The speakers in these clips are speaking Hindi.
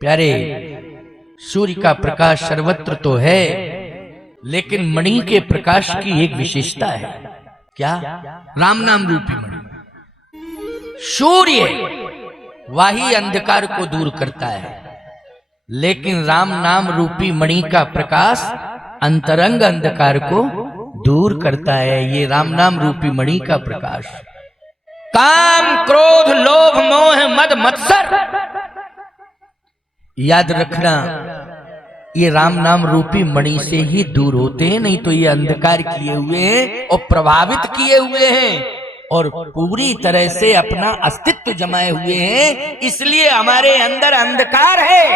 प्यारे, सूर्य का प्रकाश सर्वत्र तो है, लेकिन मणि के प्रकाश की एक विशेषता है। क्या? राम नाम रूपी मणि। सूर्य वही अंधकार को दूर करता है, लेकिन राम नाम रूपी मणि का प्रकाश अंतरंग अंधकार को दूर करता है। ये राम नाम रूपी मणि का प्रकाश। काम, क्रोध, लोभ, मोह, मद, मत्सर, याद रखना, ये राम नाम रूपी मणि से ही दूर होते हैं, नहीं तो ये अंधकार किए हुए हैं और प्रभावित किए हुए हैं और पूरी तरह से अपना अस्तित्व जमाए हुए हैं। इसलिए हमारे अंदर अंधकार है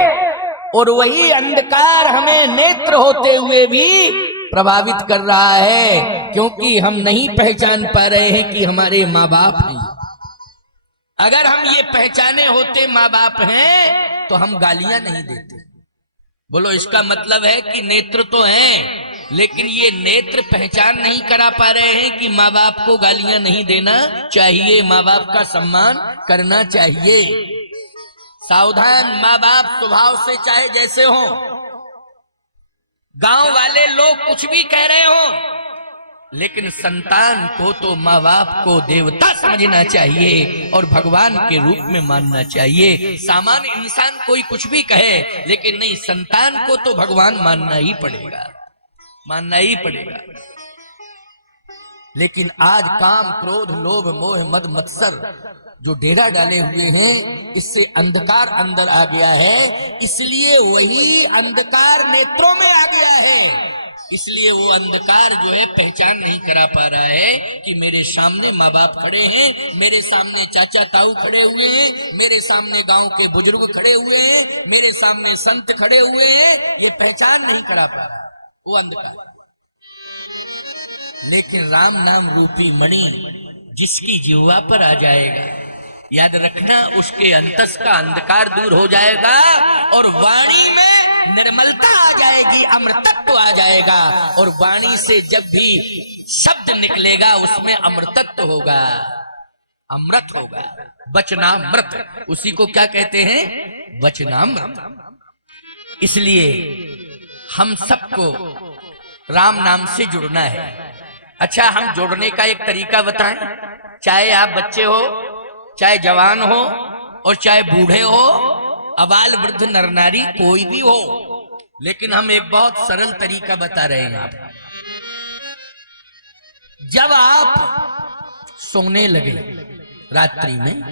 और वही अंधकार हमें नेत्र होते हुए भी प्रभावित कर रहा है, क्योंकि हम नहीं पहचान पा रहे हैं कि हमारे माँ बाप हैं। अगर हम ये पहचाने होते माँ बाप हैं तो हम गालियां नहीं देते। बोलो, इसका मतलब है कि नेत्र तो हैं, लेकिन ये नेत्र पहचान नहीं करा पा रहे हैं कि माँ बाप को गालियां नहीं देना चाहिए, माँ बाप का सम्मान करना चाहिए। सावधान, माँ बाप स्वभाव से चाहे जैसे हो, गांव वाले लोग कुछ भी कह रहे हो, लेकिन संतान को तो माँ बाप को देवता समझना चाहिए और भगवान के रूप में मानना चाहिए। सामान्य इंसान कोई कुछ भी कहे, लेकिन नहीं, संतान को तो भगवान मानना ही पड़ेगा, मानना ही पड़ेगा। लेकिन आज काम, क्रोध, लोभ, मोह, मद, मत्सर जो डेरा डाले हुए हैं, इससे अंधकार अंदर आ गया है। इसलिए वही अंधकार नेत्रों में आ गया है। इसलिए वो अंधकार जो है पहचान नहीं करा पा रहा है कि मेरे सामने माँ बाप खड़े हैं, मेरे सामने चाचा ताऊ खड़े हुए हैं, मेरे सामने गांव के बुजुर्ग खड़े हुए हैं, मेरे सामने संत खड़े हुए हैं। ये पहचान नहीं करा पा रहा, वो अंधकार। लेकिन राम नाम रूपी मणि जिसकी जिह्वा पर आ जाएगा, याद रखना, उसके अंतस का अंधकार दूर हो जाएगा और वाणी में निर्मलता आ जाएगी, अमृतत्व आ जाएगा। और वाणी से जब भी शब्द निकलेगा उसमें अमृतत्व होगा, अमृत होगा, वचनामृत। उसी को क्या कहते हैं? वचनामृत। इसलिए हम सबको राम नाम से जुड़ना है। अच्छा, हम जुड़ने का एक तरीका बताएं। चाहे आप बच्चे हो, चाहे जवान हो और चाहे बूढ़े हो, अबाल वृद्ध नर नारी कोई भी हो, लेकिन हम एक बहुत सरल तरीका बता रहे हैं आपको। जब आप सोने लगे रात्रि में,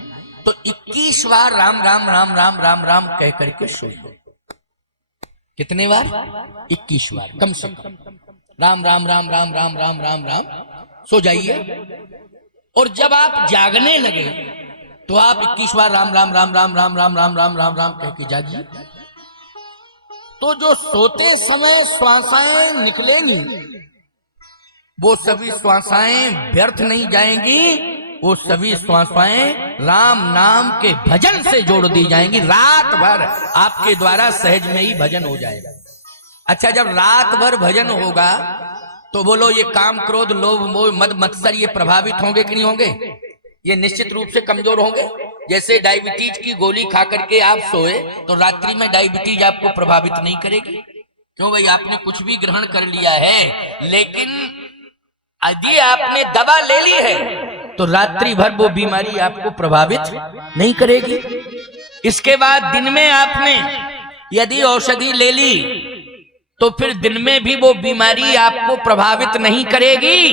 तो 21 बार राम राम राम राम राम राम कह करके सोइए। कितने बार? 21 बार कम से कम। राम राम राम राम राम राम राम राम सो जाइए। और जब आप जागने लगे तो आप 21 बार राम राम राम राम राम राम राम राम राम राम कह के जागिए। तो जो सोते समय श्वासाएं निकलेंगी, वो सभी श्वासाएं व्यर्थ नहीं जाएंगी, वो सभी श्वासाएं राम नाम के भजन से जोड़ दी जाएंगी। रात भर आपके द्वारा सहज में ही भजन हो जाएगा। अच्छा, जब रात भर भजन होगा तो बोलो, ये काम, क्रोध, लोभ, मोह, मद, मत्सर ये प्रभावित होंगे कि नहीं होंगे? ये निश्चित रूप से कमजोर होंगे। जैसे डायबिटीज की गोली खा करके आप सोए तो रात्रि में डायबिटीज आपको प्रभावित नहीं करेगी। क्यों भाई? आपने कुछ भी ग्रहण कर लिया है, लेकिन यदि आपने दवा ले ली है तो रात्रि भर वो बीमारी आपको प्रभावित नहीं करेगी। इसके बाद दिन में आपने यदि औषधि ले ली तो फिर दिन में भी वो बीमारी आपको प्रभावित नहीं करेगी,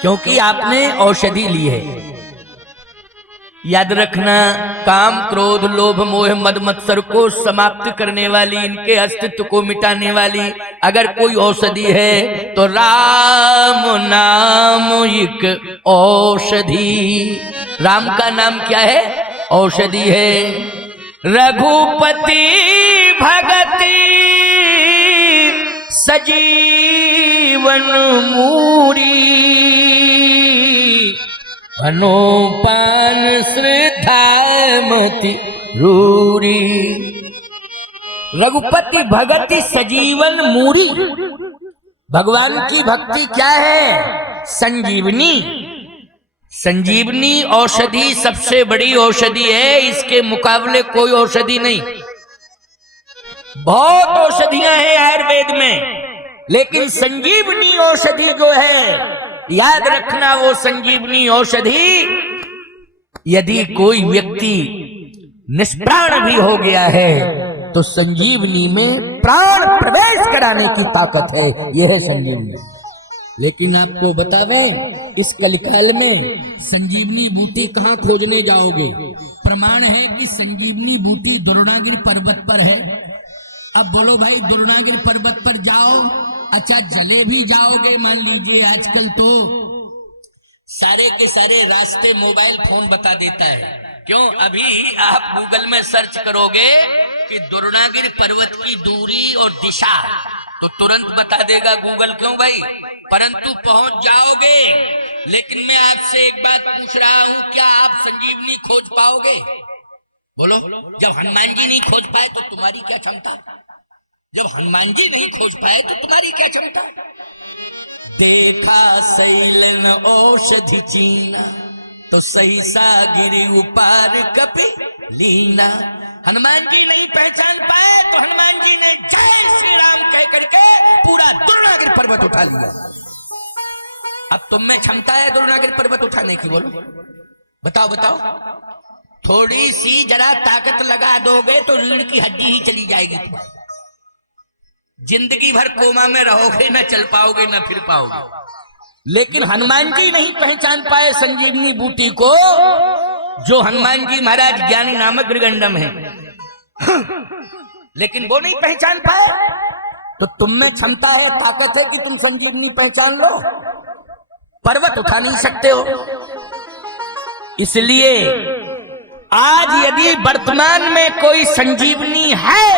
क्योंकि आपने औषधि ली है। याद रखना, काम, क्रोध, लोभ, मोह, मद, मत्सर को समाप्त करने वाली, इनके अस्तित्व को मिटाने वाली अगर कोई औषधि है तो राम नाम एक औषधि। राम का नाम क्या है? औषधि है। रघुपति भगति सजीवन मूरी, अनुपान श्रद्धा मति रूरी। रघुपति भगति सजीवन मूरी। भगवान की भक्ति क्या है? संजीवनी। संजीवनी औषधि सबसे बड़ी औषधि है, इसके मुकाबले कोई औषधि नहीं। बहुत औषधियां हैं आयुर्वेद में, लेकिन संजीवनी औषधि जो है, याद रखना, वो संजीवनी औषधि यदि कोई व्यक्ति निष्प्राण भी हो गया है तो संजीवनी में प्राण प्रवेश कराने की ताकत है, यह है संजीवनी। लेकिन आपको बतावें, इस कलिकाल में संजीवनी बूटी कहां खोजने जाओगे? प्रमाण है कि संजीवनी बूटी द्रोणागिरि पर्वत पर है। अब बोलो भाई, द्रोणागिरि पर्वत पर जाओ, अच्छा जले भी जाओगे, मान लीजिए आजकल तो सारे के सारे रास्ते मोबाइल फोन बता देता है। क्यों? अभी आप गूगल में सर्च करोगे कि द्रोणागिरि पर्वत की दूरी और दिशा, तो तुरंत बता देगा गूगल। क्यों भाई? परंतु पहुंच जाओगे। लेकिन मैं आपसे एक बात पूछ रहा हूं, क्या आप संजीवनी खोज पाओगे? बोलो। जब हनुमान जी नहीं खोज पाए तो तुम्हारी क्या क्षमता? जब हनुमान जी नहीं खोज पाए तो तुम्हारी क्या क्षमता? देखा सैलन औषधि चीना, तो सहसा गिरि उपार कपि लीना। हनुमान जी नहीं पहचान पाए तो हनुमान जी ने जय श्री राम कह करके पूरा द्रोणागिरि पर्वत उठा लिया। अब तुम में क्षमता है द्रोणागिरि पर्वत उठाने की? बोलो, बताओ बताओ। थोड़ी सी जरा ताकत लगा दोगे तो रीढ़ की हड्डी ही चली जाएगी। जिंदगी भर कोमा में रहोगे, न चल पाओगे न फिर पाओगे। लेकिन हनुमान जी नहीं पहचान पाए संजीवनी बूटी को, जो हनुमान जी महाराज ज्ञानी नामक गृगंडम है, लेकिन वो नहीं पहचान पाए। तो तुम में क्षमता है, ताकत है कि तुम संजीवनी पहचान लो, पर्वत उठा नहीं सकते हो। इसलिए आज यदि वर्तमान में कोई संजीवनी है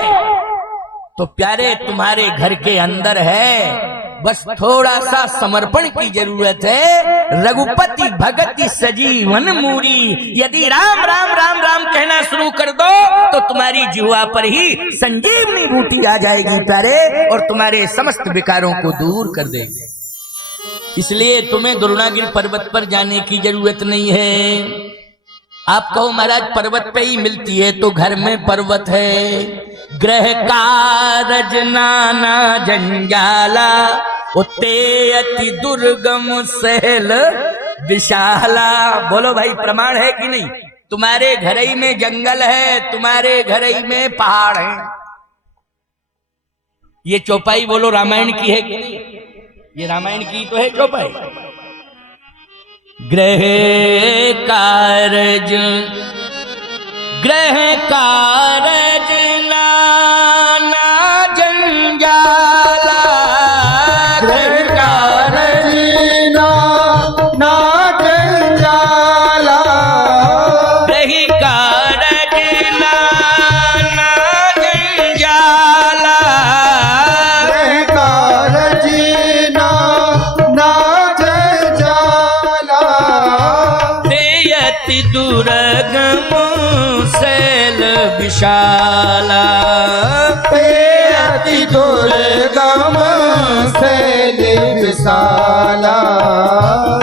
तो प्यारे तुम्हारे घर के अंदर है, बस थोड़ा सा समर्पण की जरूरत है। रघुपति भगति सजीवन मूरी, यदि राम राम राम राम कहना शुरू कर दो तो तुम्हारी जिह्वा पर ही संजीवनी बूटी आ जाएगी प्यारे, और तुम्हारे समस्त विकारों को दूर कर देगी। इसलिए तुम्हें द्रोणागिरि पर्वत पर जाने की जरूरत नहीं है। आप कहो महाराज पर्वत पे ही मिलती है, तो घर में पर्वत है। ग्रह कारज नाना जंजाला, उते अति दुर्गम सहल विशाला। बोलो भाई, प्रमाण है कि नहीं? तुम्हारे घर ही में जंगल है, तुम्हारे घर ही में पहाड़ है। ये चौपाई बोलो रामायण की है कि नहीं? ये रामायण की तो है चौपाई। ग्रह कारज, ग्रह कारज नाना जंजाला, ग्रह कारज नाना जंजाला, ग्रह कारज नाना जंजाला, ग्रह कारज नाना जंजाला, तेयति दुर्गम शैल विशाला, अति दुर्गम शैल विशाला,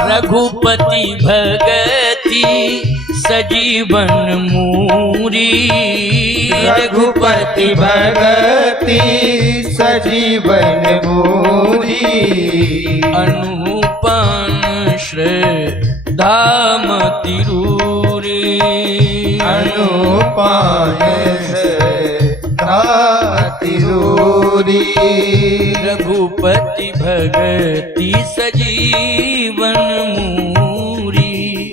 रघुपति भगति सजीवन मूरी, रघुपति भगति सजीवन मूरी, अनुपम श्रद्धा तिरूरी, अनुपान तिरूरी, रघुपति भगति सजीवन मूरी।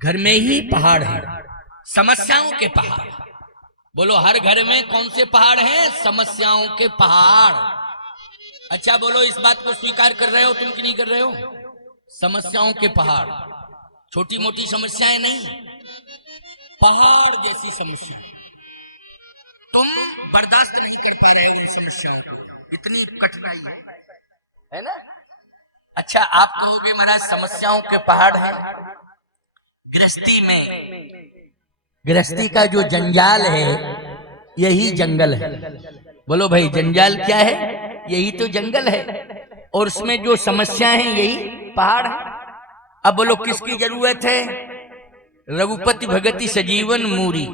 घर में ही पहाड़ है, समस्याओं के पहाड़। बोलो, हर घर में कौन से पहाड़ हैं? समस्याओं के पहाड़। अच्छा बोलो, इस बात को स्वीकार कर रहे हो तुम कि नहीं कर रहे हो? समस्याओं के पहाड़, छोटी मोटी समस्याएं नहीं, पहाड़ जैसी समस्या। तुम बर्दाश्त नहीं कर पा रहे हो उन समस्याओं को, इतनी कठिनाई है ना? अच्छा, आप कहोगे महाराज समस्याओं के पहाड़ हैं। गृहस्थी में, गृहस्थी का जो जंजाल है यही जंगल है। बोलो भाई, जंजाल क्या है? यही तो जंगल है, और उसमें जो समस्या है यही पहाड़ है। अब बोलो किसकी जरूरत है? रघुपति भगति सजीवन मूरी,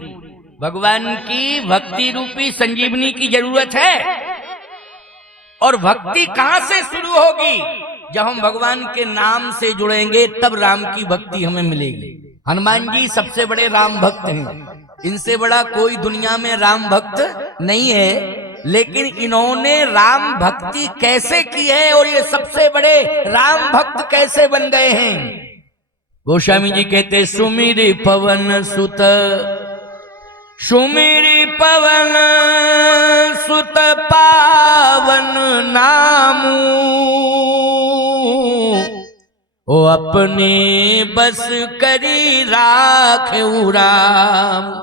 भगवान की भक्ति रूपी संजीवनी की जरूरत है। और भक्ति कहां से शुरू होगी? जब हम भगवान के नाम से जुड़ेंगे तब राम की भक्ति हमें मिलेगी। हनुमान जी सबसे बड़े राम भक्त हैं, इनसे बड़ा कोई दुनिया में राम भक्त नहीं है। लेकिन इन्होंने राम भक्ति कैसे की है और ये सबसे बड़े राम भक्त कैसे बन गए हैं? गोस्वामी जी कहते सुमिरि पवन सुत, सुमिरि पवन सुत पावन नामू, ओ अपने बस करी राखेउ राम।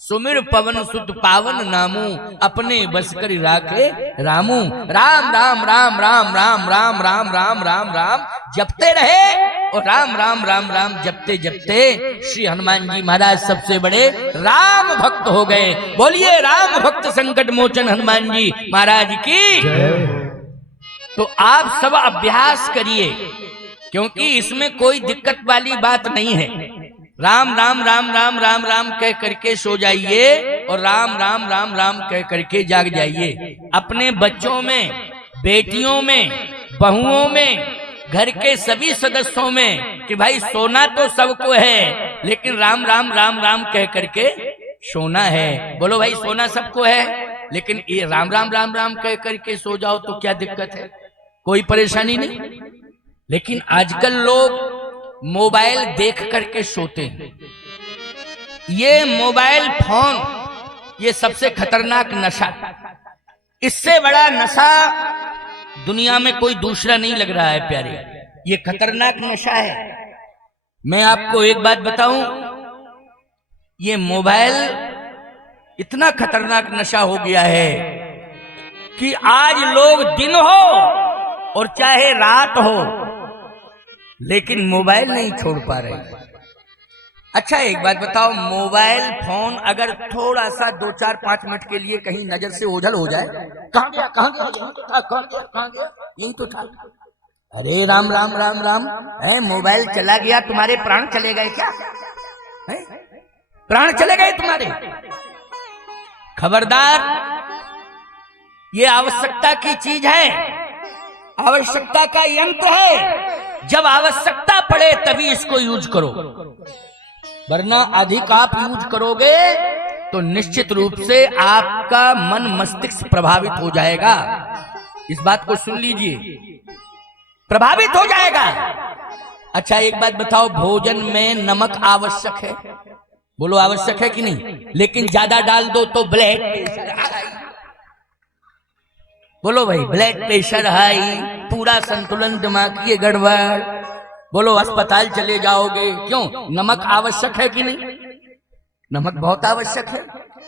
सुमिर पवन सुत पावन नामू, अपने बस करी राखे रामू। राम राम राम राम राम राम राम राम राम राम जपते रहे और राम राम राम राम जपते जपते श्री हनुमान जी महाराज सबसे बड़े राम भक्त हो गए। बोलिए राम भक्त संकट मोचन हनुमान जी महाराज की। तो आप सब अभ्यास करिए, क्योंकि इसमें कोई दिक्कत वाली बात नहीं है। राम राम राम राम राम राम कह करके सो जाइए और राम राम राम राम कह करके जाग जाइए। अपने बच्चों में, बेटियों में, बहुओं में, घर के सभी सदस्यों में कि भाई सोना तो सबको है, लेकिन राम राम राम राम कह करके सोना है। बोलो भाई सोना सबको है, लेकिन ये राम राम राम राम कह करके सो जाओ तो क्या दिक्कत है? कोई परेशानी नहीं। लेकिन आजकल लोग मोबाइल देख करके सोते हैं। ये मोबाइल फोन, ये सबसे खतरनाक नशा, इससे बड़ा नशा दुनिया में कोई दूसरा नहीं लग रहा है प्यारे। ये खतरनाक नशा है। मैं आपको एक बात बताऊं, ये मोबाइल इतना खतरनाक नशा हो गया है कि आज लोग दिन हो और चाहे रात हो, लेकिन मोबाइल नहीं छोड़ पा रहे। अच्छा एक बात बताओ, मोबाइल फोन अगर थोड़ा सा 2-4-5 मिनट के लिए कहीं नजर से ओझल हो जाए, कहां गया कहां गया, कहां गया, यही तो था। अरे राम राम राम राम, है मोबाइल चला गया, तुम्हारे प्राण चले गए क्या? है प्राण चले गए तुम्हारे? खबरदार, ये आवश्यकता की चीज है, आवश्यकता का यंत्र है। जब आवश्यकता पड़े तभी इसको यूज करो, वरना अधिक आप यूज करोगे तो निश्चित रूप से आपका मन मस्तिष्क प्रभावित हो जाएगा। इस बात को सुन लीजिए, प्रभावित हो जाएगा। अच्छा एक बात बताओ, भोजन में नमक आवश्यक है? बोलो आवश्यक है कि नहीं? लेकिन ज्यादा डाल दो तो ब्लड प्रेशर हाई। बोलो भाई, ब्लड प्रेशर हाई, पूरा संतुलन दिमाग की गड़बड़। बोलो अस्पताल चले जाओगे। क्यों? नमक आवश्यक है कि नहीं? नमक बहुत आवश्यक है।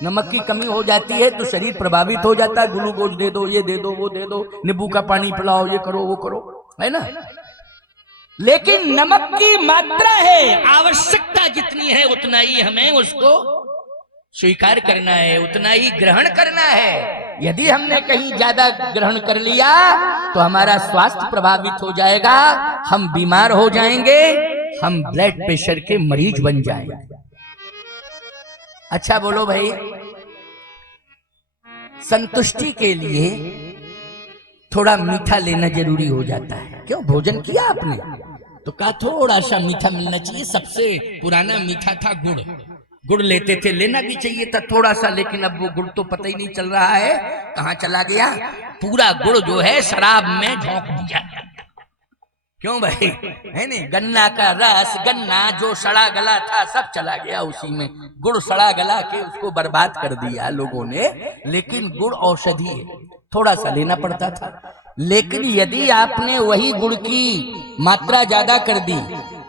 नमक की कमी हो जाती है तो शरीर प्रभावित हो जाता है। ग्लूकोज दे दो, ये दे दो, वो दे दो, नींबू का पानी पिलाओ, ये करो वो करो, है ना? लेकिन नमक की मात्रा है, आवश्यकता जितनी है उतना ही हमें उसको स्वीकार करना है, उतना ही ग्रहण करना है। यदि हमने कहीं ज्यादा ग्रहण कर लिया तो हमारा स्वास्थ्य प्रभावित हो जाएगा, हम बीमार हो जाएंगे, हम ब्लड प्रेशर के मरीज बन जाएंगे। अच्छा बोलो भाई, संतुष्टि के लिए थोड़ा मीठा लेना जरूरी हो जाता है। क्यों? भोजन किया आपने तो कहा थोड़ा सा मीठा मिलना चाहिए। सबसे पुराना मीठा था गुड़, गुड़ लेते थे, लेना भी चाहिए था थोड़ा सा, लेकिन अब वो गुड़ तो पता ही नहीं चल रहा है कहाँ चला गया। पूरा गुड़ जो है शराब में झोंक दिया। क्यों भाई? है नहीं? गन्ना का रस, गन्ना जो सड़ा गला था सब चला गया उसी में। गुड़ सड़ा गला के उसको बर्बाद कर दिया लोगों ने। लेकिन गुड़ औषधि है, थोड़ा सा लेना पड़ता था। लेकिन यदि आपने वही गुड़ की मात्रा ज्यादा कर दी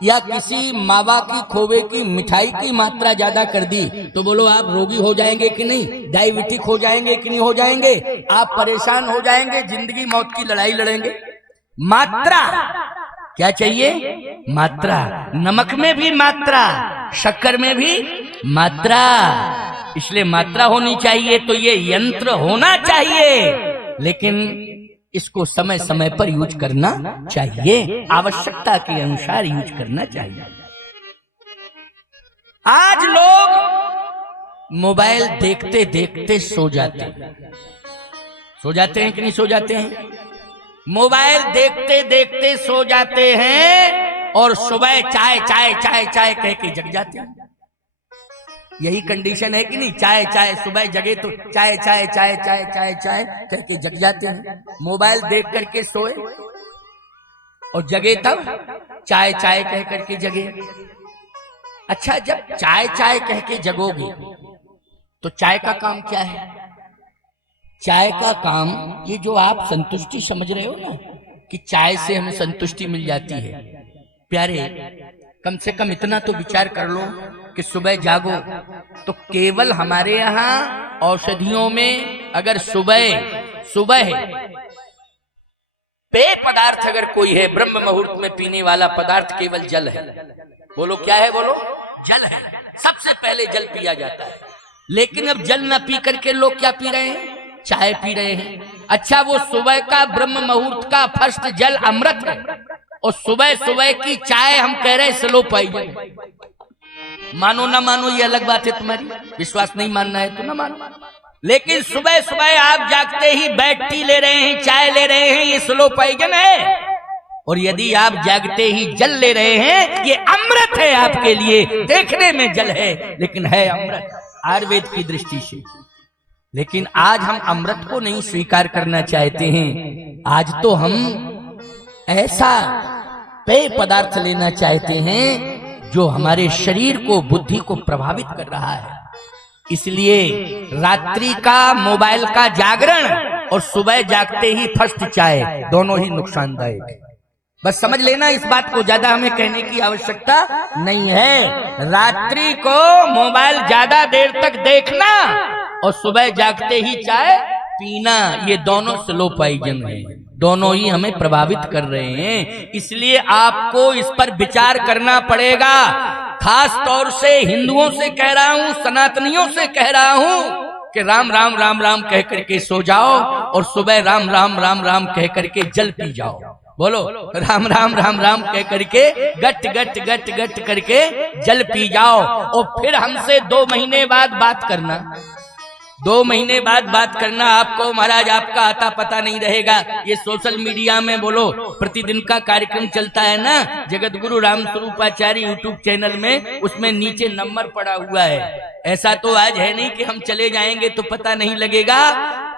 या किसी मावा की खोवे की मिठाई की मात्रा ज्यादा कर दी तो बोलो आप रोगी हो जाएंगे कि नहीं? डायबिटिक हो जाएंगे कि नहीं हो जाएंगे? आप परेशान हो जाएंगे, जिंदगी मौत की लड़ाई लड़ेंगे। मात्रा क्या चाहिए? मात्रा। नमक में भी मात्रा, शक्कर में भी मात्रा, इसलिए मात्रा होनी चाहिए। तो ये यंत्र होना चाहिए, लेकिन इसको समय समय पर यूज करना चाहिए, आवश्यकता के अनुसार यूज करना चाहिए। आज लोग मोबाइल देखते देखते सो जाते हैं। सो जाते हैं कि नहीं सो जाते हैं? मोबाइल देखते देखते सो जाते हैं और सुबह चाय चाय चाय चाय कह के जग जाते हैं। यही कंडीशन है कि नहीं? चाय चाय, सुबह जगे तो चाय चाय चाय चाय चाय चाय कह के जग जाते हैं। मोबाइल देख करके सोए और जगे तब चाय चाय कह करके जगे। अच्छा, जब चाय चाय कह के जगोगे तो चाय का काम क्या है? चाय का काम, ये जो आप संतुष्टि समझ रहे हो ना कि चाय से हमें संतुष्टि मिल जाती है, प्यारे कम से कम इतना तो विचार कर लो कि सुबह जागो तो केवल हमारे यहाँ औषधियों में अगर सुबह पेय पदार्थ अगर कोई है, ब्रह्म मुहूर्त में पीने वाला पदार्थ केवल जल है। बोलो क्या है? बोलो जल है। सबसे पहले जल पिया जाता है। लेकिन अब जल न पी करके लोग क्या पी रहे हैं? चाय पी रहे हैं। अच्छा, वो सुबह का ब्रह्म मुहूर्त का फर्स्ट जल अमृत है और सुबह सुबह की चाय हम कह रहे हैं स्लो पॉइजन। मानो ना मानो ये अलग बात है, तुम्हारी विश्वास नहीं मानना है तो ना मानो, लेकिन सुबह सुबह आप जागते ही बेड टी ले रहे हैं, चाय ले रहे हैं, ये स्लो पॉइजन है। और यदि आप जागते ही जल ले रहे हैं, ये अमृत है आपके लिए। देखने में जल है लेकिन है अमृत आयुर्वेद की दृष्टि से। लेकिन आज हम अमृत को नहीं स्वीकार करना चाहते हैं। आज तो हम ऐसा पेय पदार्थ लेना चाहते हैं जो हमारे शरीर को, बुद्धि को प्रभावित कर रहा है। इसलिए रात्रि का मोबाइल का जागरण और सुबह जागते ही फर्स्ट चाय, दोनों ही नुकसानदायक है। बस समझ लेना इस बात को, ज्यादा हमें कहने की आवश्यकता नहीं है। रात्रि को मोबाइल ज्यादा देर तक देखना और सुबह जागते ही चाय पीना, ये दोनों स्लो पॉइजन है, दोनों ही हमें प्रभावित कर रहे हैं। इसलिए आपको इस पर विचार करना पड़ेगा। खास तौर से हिंदुओं से कह रहा हूं, सनातनियों से कह रहा हूं कि राम राम राम राम कह करके सो जाओ और सुबह राम राम राम राम कह करके जल पी जाओ। बोलो राम राम राम राम कह करके गट गट गट गट करके जल पी जाओ। और फिर हमसे 2 महीने बाद बात करना, 2 महीने बाद बात करना। आपको महाराज आपका आता पता नहीं रहेगा। ये सोशल मीडिया में बोलो प्रतिदिन का कार्यक्रम चलता है ना, जगत गुरु राम स्वरूपाचार्य यूट्यूब चैनल में, उसमें नीचे नंबर पड़ा हुआ है। ऐसा तो आज है नहीं कि हम चले जाएंगे तो पता नहीं लगेगा,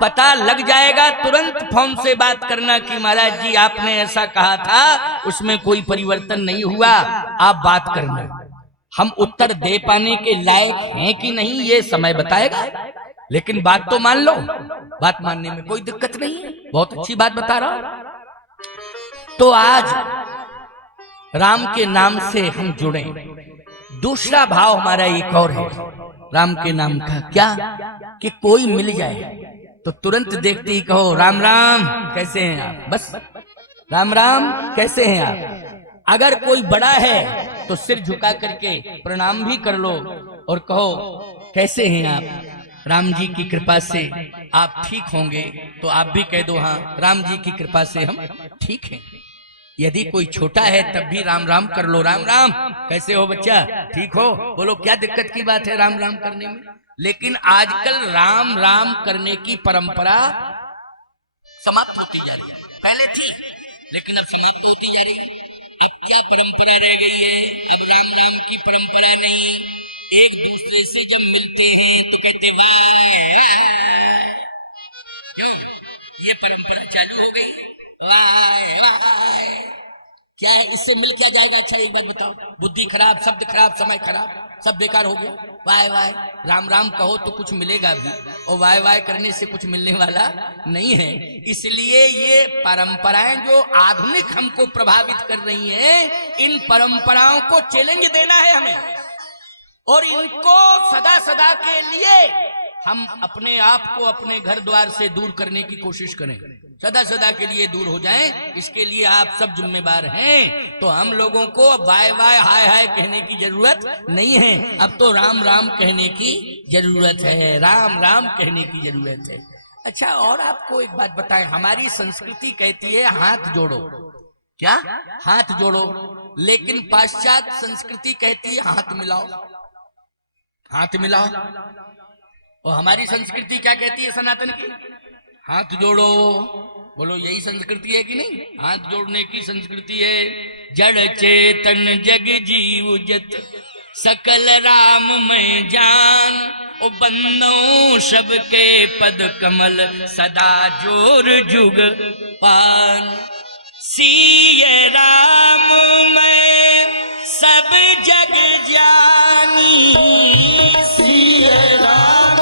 पता लग जाएगा। तुरंत फोन से बात करना कि महाराज जी आपने ऐसा कहा था, उसमें कोई परिवर्तन नहीं हुआ, आप बात करना। हम उत्तर दे पाने के लायक हैं कि नहीं ये समय बताएगा, लेकिन बात तो मान लो। बात मानने में कोई दिक्कत नहीं है, बहुत अच्छी बात बता रहा हूं। तो आज राम के नाम से हम जुड़े। दूसरा भाव हमारा एक और है राम के नाम का, क्या कि कोई मिल जाए तो तुरंत देखते ही कहो राम राम कैसे हैं आप, बस राम राम कैसे हैं आप। अगर कोई बड़ा है तो सिर झुका करके प्रणाम भी कर लो और कहो कैसे हैं आप, राम जी की कृपा से आप ठीक होंगे, तो आप भी कह दो हाँ राम जी की कृपा से हम ठीक हैं। यदि कोई छोटा है तब भी राम राम कर लो, राम राम कैसे हो बच्चा, ठीक हो, बोलो क्या दिक्कत की बात है राम राम करने में। लेकिन आजकल राम राम करने की परंपरा समाप्त होती जा रही है। पहले थी लेकिन अब समाप्त होती जा रही है। अब क्या परंपरा रह गई है? अब राम राम की परंपरा नहीं। एक दूसरे से जब मिलते हैं तो कहते वाह, क्यों ये परंपरा चालू हो गई? क्या है इससे मिल क्या जाएगा? अच्छा एक बात बताओ, बुद्धि खराब, शब्द खराब, समय खराब, सब बेकार हो गया। वाय वाय राम राम कहो तो कुछ मिलेगा भी, और वाय वाय करने से कुछ मिलने वाला नहीं है। इसलिए ये परंपराएं जो आधुनिक हमको प्रभावित कर रही हैं, इन परंपराओं को चैलेंज देना है हमें, और इनको सदा सदा के लिए हम अपने आप को अपने घर द्वार से दूर करने की कोशिश करें, सदा सदा के लिए दूर हो जाएं। इसके लिए आप सब जिम्मेदार हैं। तो हम लोगों को बाय बाय हाय हाय कहने की जरूरत नहीं है, अब तो राम राम कहने की जरूरत है, राम राम कहने की जरूरत है। अच्छा, और आपको एक बात बताएं, हमारी संस्कृति कहती है हाथ जोड़ो, क्या हाथ जोड़ो, लेकिन पाश्चात्य संस्कृति कहती है हाथ मिलाओ, हाथ मिलाओ। और हमारी संस्कृति क्या कहती है सनातन की? हाथ जोड़ो। बोलो यही संस्कृति है कि नहीं? हाथ जोड़ने की संस्कृति है। जड़ चेतन जग जीव जत सकल राम मैं जान, ओ बंदो सबके पद कमल सदा जोर जुग पान। सिय राम मैं सब जग जानी, सिय राम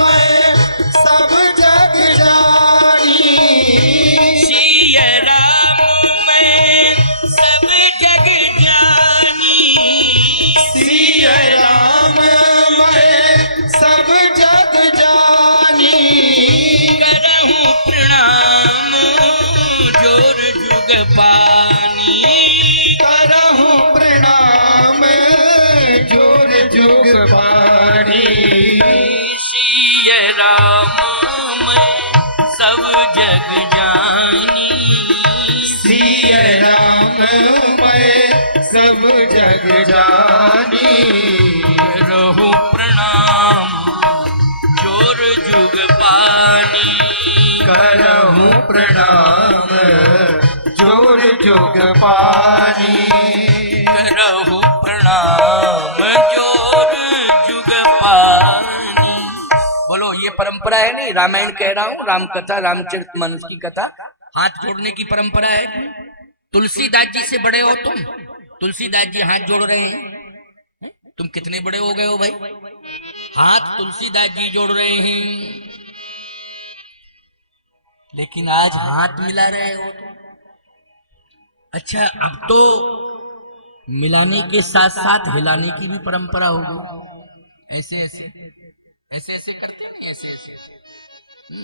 मैं सब जग जानी, सिय राम मैं सब जग जानी। सिय राम मैं सब जग जानी, करहूं प्रणाम जोर जुग पानी। करहूं प्रणाम जोर जुग पानी। सिय राम मैं सब जग जानी, सिय राम मैं सब जग जानी, रहूं प्रणाम जोर जुग पानी। करहूं प्रणाम जोर जुग पानी। करहूं प्रणाम जोर जुग पानी। बोलो ये परंपरा है नहीं, रामायण कह रहा हूँ, राम कथा, रामचरितमानस की कथा, हाथ जोड़ने की परंपरा है। तुलसीदास जी से बड़े हो तुम, तुलसीदास जी हाथ जोड़ रहे हैं, तुम कितने बड़े हो गए हो भाई? हाथ तुलसीदास जी जोड़ रहे हैं, लेकिन आज हाथ मिला रहे हो तुम। अच्छा, अब तो मिलाने के साथ साथ हिलाने की भी परंपरा हो गई। ऐसे ऐसे ऐसे ऐसे करते नहीं, ऐसे ऐसे।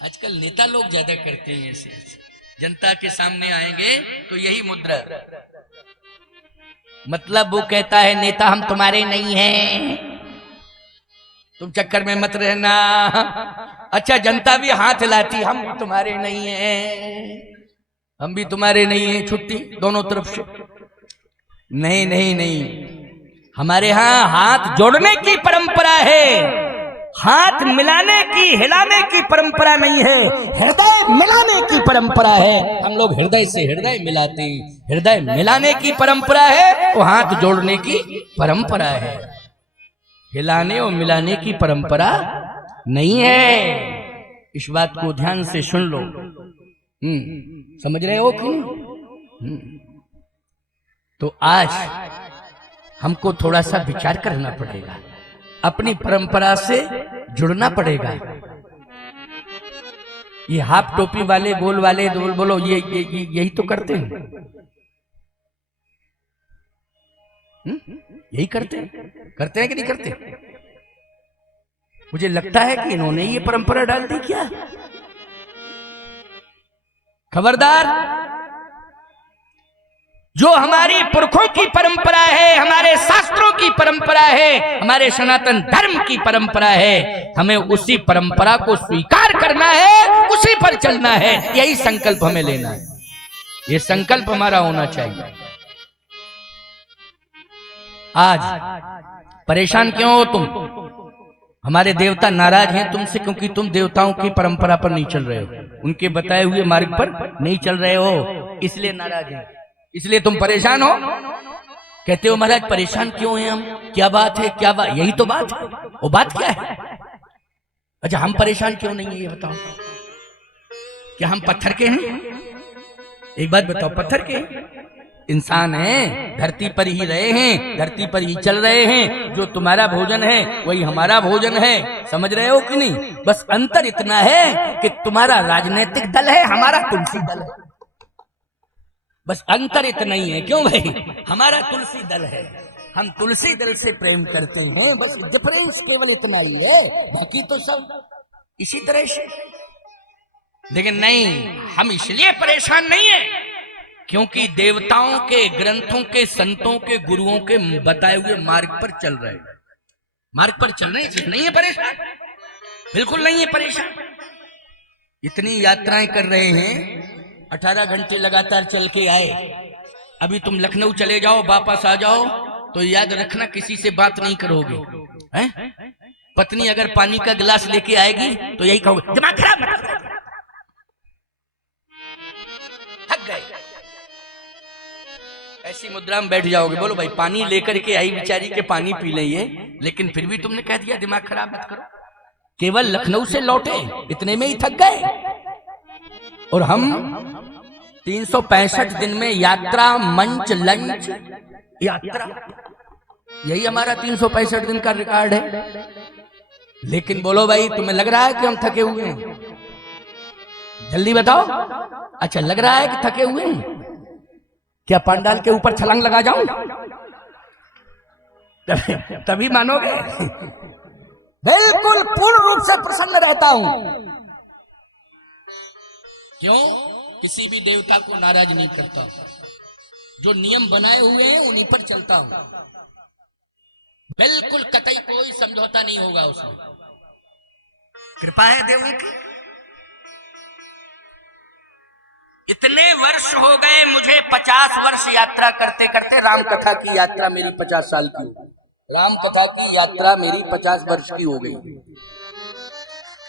आजकल नेता लोग ज्यादा करते हैं ऐसे ऐसे। जनता के सामने आएंगे तो यही मुद्रा, मतलब वो कहता है नेता हम तुम्हारे नहीं हैं, तुम चक्कर में मत रहना। अच्छा, जनता भी हाथ हिलाती, हम भी तुम्हारे नहीं हैं, हम भी तुम्हारे नहीं हैं, छुट्टी दोनों तरफ से। नहीं नहीं नहीं, हमारे यहाँ हाथ जोड़ने की परंपरा है, हाथ मिलाने की हिलाने की परंपरा नहीं है, हृदय मिलाने की परंपरा है। हम लोग हृदय से हृदय मिलाते हैं, हृदय मिलाने की परंपरा है, वो हाथ जोड़ने की परंपरा है, हिलाने और मिलाने की परंपरा नहीं है। इस बात को ध्यान से सुन लो। समझ रहे हो कि नहीं? तो आज हमको थोड़ा सा विचार करना पड़ेगा, अपनी परंपरा से जुड़ना पड़ेगा। ये हाफ टोपी वाले, गोल वाले, बोलो ये यही तो करते हैं, यही करते हैं कि नहीं करते? मुझे लगता है कि इन्होंने ये परंपरा डाल दी क्या? खबरदार, जो हमारी पुरखों की परंपरा है, हमारे शास्त्रों की परंपरा है, हमारे सनातन धर्म की परंपरा है, हमें उसी परंपरा को स्वीकार करना है, उसी पर चलना है। यही संकल्प हमें लेना है, ये संकल्प हमारा होना चाहिए। आज परेशान क्यों हो तुम? हमारे देवता नाराज हैं तुमसे, क्योंकि तुम देवताओं की परंपरा पर नहीं चल रहे हो, उनके बताए हुए मार्ग पर नहीं चल रहे हो, इसलिए नाराज हैं, इसलिए तुम परेशान हो। कहते हो महाराज परेशान क्यों हैं हम, क्या बात है, क्या बात? यही तो बात है, वो बात क्या है? अच्छा, हम परेशान क्यों नहीं है ये बताओ? क्या हम पत्थर के हैं? एक बात बताओ, पत्थर के इंसान हैं, धरती पर ही रहे हैं, धरती पर ही चल रहे हैं, जो तुम्हारा भोजन है वही हमारा भोजन है, समझ रहे हो कि नहीं? बस अंतर इतना है कि तुम्हारा राजनीतिक दल है, हमारा तुलसी दल है, बस अंतर इतना ही है। क्यों भाई? हमारा तुलसी दल है, हम तुलसी दल से प्रेम करते हैं, बस डिफरेंस केवल इतना ही है, बाकी तो सब इसी तरह से। लेकिन नहीं, हम इसलिए परेशान नहीं है क्योंकि देवताओं के, ग्रंथों के, संतों के, गुरुओं के बताए हुए मार्ग पर चल रहे हैं, मार्ग पर चल रहे हैं, नहीं है परेशान, बिल्कुल नहीं है परेशान। इतनी यात्राएं कर रहे हैं, 18 घंटे लगातार चल के आए। अभी तुम लखनऊ चले जाओ, वापस आ जाओ तो याद रखना किसी से बात नहीं करोगे, हैं? पत्नी अगर पानी का गिलास लेके आएगी तो यही कहोगे, दिमाग खराब मत करो। थक गए, ऐसी मुद्रा में बैठ जाओगे। बोलो भाई, पानी लेकर के आई बेचारी के, पानी पी लेंगे, लेकिन फिर भी तुमने कह दिया दिमाग खराब मत करो। केवल लखनऊ से लौटे, इतने में ही थक गए। और हम 365 दिन में यात्रा, मंच, लंच, यात्रा, यही हमारा 365 दिन का रिकॉर्ड है। लेकिन बोलो भाई, तुम्हें लग रहा है कि हम थके हुए हैं? जल्दी बताओ। अच्छा, लग रहा है कि थके हुए हैं? क्या पांडाल के ऊपर छलांग लगा जाऊं? तभी मानोगे। बिल्कुल पूर्ण रूप से प्रसन्न रहता हूं। क्यों? किसी भी देवता को नाराज नहीं करता। जो नियम बनाए हुए हैं उन्हीं पर चलता हूं। बिल्कुल कतई कोई समझौता नहीं होगा उसमें। कृपा है देवों की। इतने वर्ष हो गए मुझे, 50 वर्ष यात्रा करते करते। राम कथा की यात्रा मेरी 50 साल की हो गई। राम कथा की यात्रा मेरी 50 वर्ष की हो गई।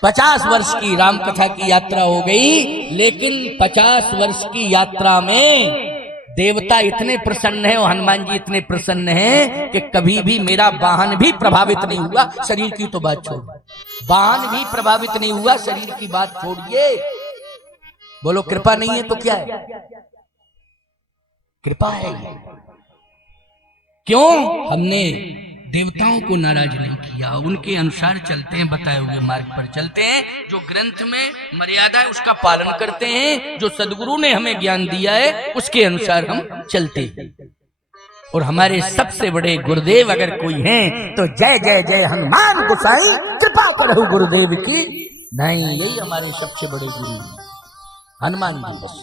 50 वर्ष की राम कथा की यात्रा हो गई। लेकिन 50 वर्ष की यात्रा में देवता इतने प्रसन्न है और हनुमान जी इतने प्रसन्न हैं कि कभी भी मेरा वाहन भी प्रभावित नहीं हुआ। शरीर की तो बात छोड़, वाहन भी प्रभावित नहीं हुआ। शरीर की बात छोड़िए। बोलो कृपा नहीं है तो क्या है? कृपा है। क्यों? हमने देवताओं को नाराज नहीं किया, उनके अनुसार चलते हैं, बताए हुए मार्ग पर चलते हैं। जो ग्रंथ में मर्यादा है उसका पालन करते हैं। जो सदगुरु ने हमें ज्ञान दिया है उसके अनुसार हम चलते हैं। और हमारे सबसे बड़े गुरुदेव अगर कोई हैं तो जय जय जय हनुमान गोसाई, कृपा करो गुरुदेव की। नहीं, यही हमारे सबसे बड़े गुरु हनुमान जी। बस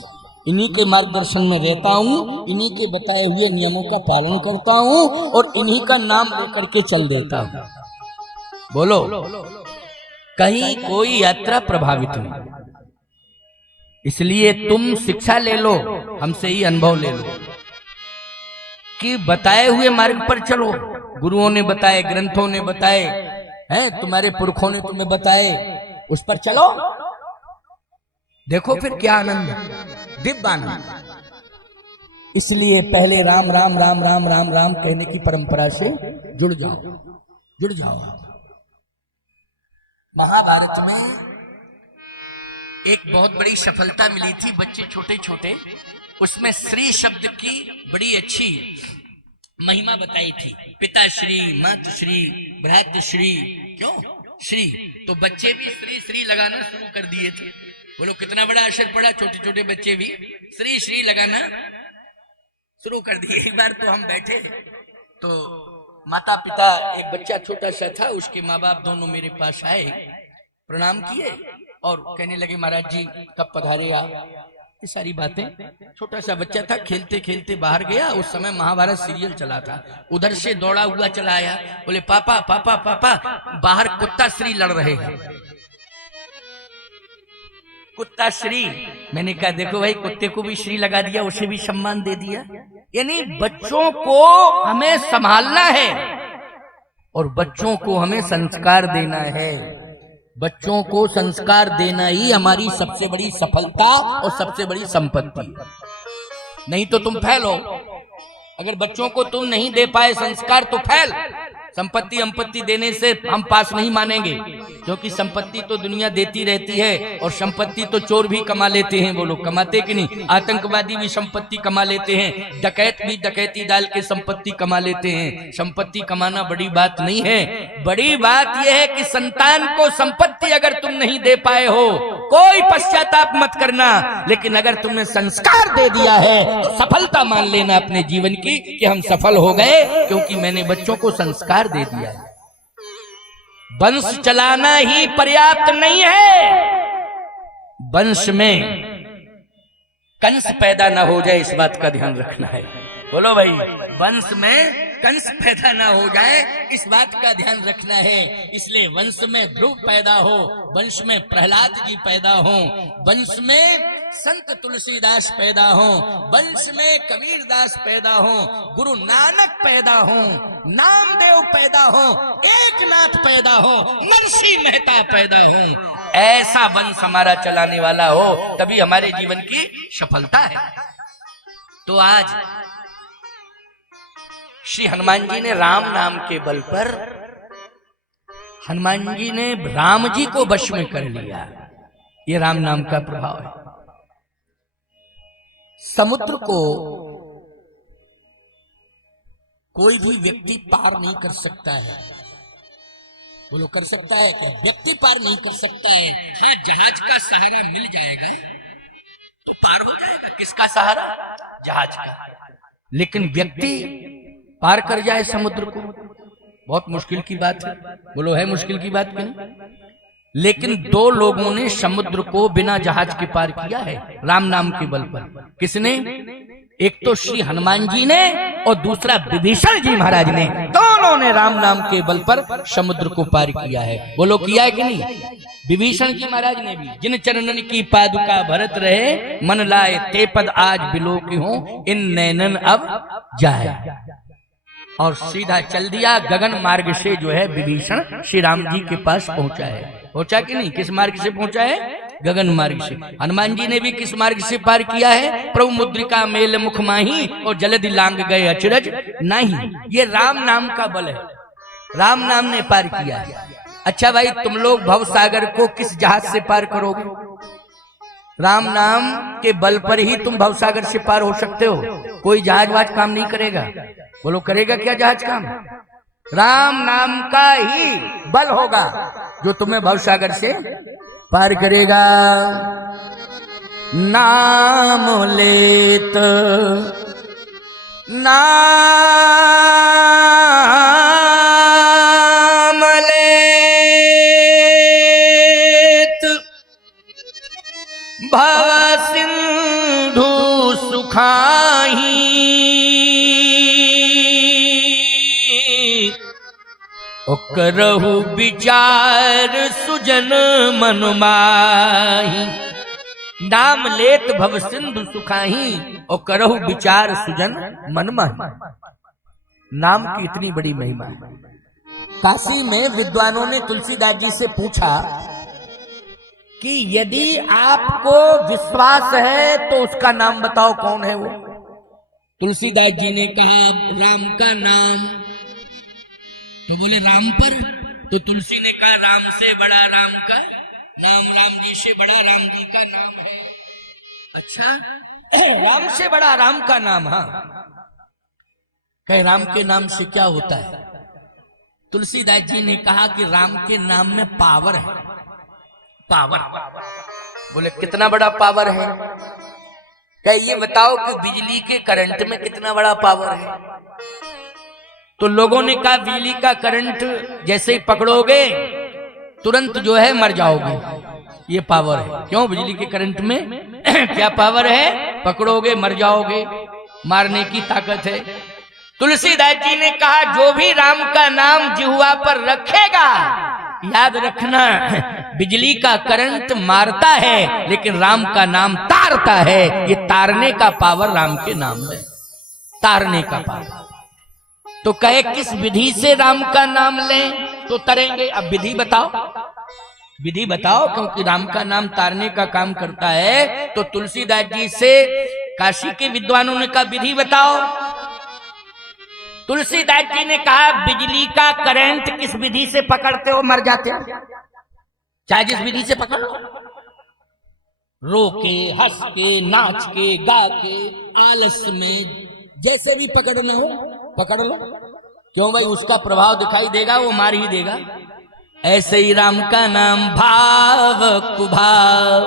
इन्हीं के मार्गदर्शन में रहता हूँ, इन्हीं के बताए हुए नियमों का पालन करता हूँ और इन्हीं का नाम लेकर के चल देता हूँ। बोलो, कहीं कोई यात्रा प्रभावित नहीं। इसलिए तुम शिक्षा ले लो, हमसे ही अनुभव ले लो कि बताए हुए मार्ग पर चलो। गुरुओं ने बताए, ग्रंथों ने बताए हैं, तुम्हारे पुरखों ने तुम्हें बताए, उस पर चलो। देखो फिर क्या आनंद, दिव्य आनंद। इसलिए पहले राम राम राम राम राम राम कहने की परंपरा से जुड़ जाओ, जुड़ जाओ। महाभारत में एक बहुत बड़ी सफलता मिली थी, बच्चे छोटे छोटे, उसमें श्री शब्द की बड़ी अच्छी महिमा बताई थी। पिताश्री, मातश्री, भ्रातृश्री, क्यों श्री? तो बच्चे भी श्री श्री लगाना शुरू कर दिए थे। बोलो कितना बड़ा असर पड़ा, छोटे छोटे बच्चे भी श्री श्री लगाना शुरू कर दिए। एक बार तो हम बैठे तो माता पिता, एक बच्चा छोटा सा था, उसके माँ बाप दोनों मेरे पास आए, प्रणाम किए और कहने लगे महाराज जी कब पधारे आप, ये सारी बातें। छोटा सा बच्चा था, खेलते खेलते बाहर गया। उस समय महाभारत सीरियल चला था, उधर से दौड़ा हुआ चला आया, बोले पापा पापा पापा, बाहर कुत्ता श्री लड़ रहे हैं। कुत्ता श्री। मैंने कहा देखो भाई, कुत्ते को भी श्री लगा दिया, उसे भी सम्मान दे दिया। यानी बच्चों को हमें संभालना है और बच्चों को हमें संस्कार देना है। बच्चों को संस्कार देना ही हमारी सबसे बड़ी सफलता और सबसे बड़ी संपत्ति है। नहीं तो तुम फेल हो। अगर बच्चों को तुम नहीं दे पाए संस्कार तो फेल। संपत्ति अंपत्ति देने से हम पास नहीं मानेंगे, क्योंकि संपत्ति तो दुनिया देती रहती है और संपत्ति तो चोर भी कमा लेते हैं। वो लोग कमाते कि नहीं? आतंकवादी भी संपत्ति कमा लेते हैं, डकैत भी डकैती डाल के संपत्ति कमा लेते हैं। संपत्ति कमाना बड़ी बात नहीं है, बड़ी बात यह है कि संतान को संपत्ति अगर तुम नहीं दे पाए हो, कोई पश्चाताप मत करना, लेकिन अगर तुमने संस्कार दे दिया है तो सफलता मान लेना अपने जीवन की कि हम सफल हो गए, क्योंकि मैंने बच्चों को संस्कार दे दिया है। वंश चलाना ही पर्याप्त नहीं है, वंश में कंस पैदा ना हो जाए, इस बात का ध्यान रखना है। बोलो भाई, वंश में कंस पैदा ना हो जाए, इस बात का ध्यान रखना है। इसलिए वंश में ध्रुव पैदा हो, वंश में प्रहलाद जी पैदा हो, वंश में संत तुलसीदास पैदा हो, वंश में कबीरदास पैदा हो, गुरु नानक पैदा हो, नामदेव पैदा हो, एकनाथ पैदा हो, नरसिंह मेहता पैदा हो। ऐसा वंश हमारा चलाने वाला हो, तभी हमारे जीवन की सफलता है। तो आज श्री हनुमान जी ने राम नाम के बल पर, हनुमान जी ने राम जी को वश में कर लिया। ये राम नाम का प्रभाव है। समुद्र को कोई भी व्यक्ति पार नहीं कर सकता है। बोलो, कर सकता है क्या? व्यक्ति पार नहीं कर सकता है। हाँ, जहाज का सहारा मिल जाएगा तो पार हो जाएगा। किसका सहारा? जहाज का। लेकिन व्यक्ति पार कर जाए समुद्र को, बहुत मुश्किल की बात है। बोलो, है मुश्किल की बात नहीं? लेकिन दो लोगों ने समुद्र को बिना जहाज के पार किया है राम नाम के बल पर। किसने? एक तो श्री हनुमान जी ने और दूसरा विभीषण जी महाराज ने। दोनों ने राम नाम के बल पर समुद्र को पार किया है। बोलो, किया है कि नहीं? विभीषण जी महाराज ने भी, जिन चरणन की पादुका भरत रहे, मन लाए ते पद आज बिलो की हो, इन नैनन अब जाए। और सीधा चल दिया गगन मार्ग से, जो है विभीषण श्री राम जी के पास पहुंचा है। पहुंचा कि नहीं? किस मार्ग से पहुंचा है? गगन मार्ग से। हनुमान जी ने भी किस मार्ग से पार किया है? प्रभु मुद्रिका मेल मुख माही और जलधि लांग गए अचरज नहीं। ये राम नाम का बल है, राम नाम ने पार किया है। अच्छा भाई, तुम लोग भव सागर को किस जहाज से पार करोगे? राम नाम के बल पर ही तुम भव सागर से पार हो सकते हो। कोई जहाज वाज काम नहीं करेगा। बोलो, करेगा क्या जहाज काम? राम नाम का ही बल होगा जो तुम्हें भवसागर से पार करेगा। नाम लेत नाम लेत भव सिंधु सुखाही, करहु विचार सुजन मन माही। नाम लेत भव सिंधु सुखाही और करहु विचार सुजन मन माही। नाम की इतनी बड़ी महिमा है। काशी में विद्वानों ने तुलसीदास जी से पूछा कि यदि आपको विश्वास है तो उसका नाम बताओ, कौन है वो? तुलसीदास जी ने कहा, राम का नाम। तो बोले, राम पर? तो तुलसी ने कहा, राम से बड़ा राम का नाम, राम जी से बड़ा राम जी का नाम है। अच्छा, राम से बड़ा राम का नाम? हाँ। कहे, राम के नाम से क्या होता है? तुलसीदास जी ने कहा कि राम के नाम में पावर है। पावर? बोले, कितना बड़ा पावर है? क्या ये बताओ कि बिजली के करंट में कितना बड़ा पावर है? तो लोगों ने कहा, बिजली का करंट जैसे ही पकड़ोगे तुरंत जो है मर जाओगे। ये पावर है। क्यों? बिजली के करंट में क्या पावर है? पकड़ोगे मर जाओगे, मारने की ताकत है। तुलसीदास जी ने कहा, जो भी राम का नाम जिह्वा पर रखेगा, याद रखना, बिजली का करंट मारता है लेकिन राम का नाम तारता है। ये तारने का पावर राम के नाम में, तारने का पावर। तो कहे, किस विधि से राम का नाम लें तो तरेंगे? अब विधि बताओ, विधि बताओ, क्योंकि राम का नाम तारने का काम करता है। तो तुलसीदास जी से काशी के विद्वानों ने कहा, विधि बताओ। तुलसीदास जी ने कहा, बिजली का करंट किस विधि से पकड़ते हो मर जाते हो, चाहे जिस विधि से पकड़ लो, रो के, हंस के, नाच के, गा के, आलस में, जैसे भी पकड़ना हो पकड़ लो। क्यों भाई? उसका प्रभाव दिखाई देगा, वो मार ही देगा। ऐसे ही राम का नाम भाव कुभाव,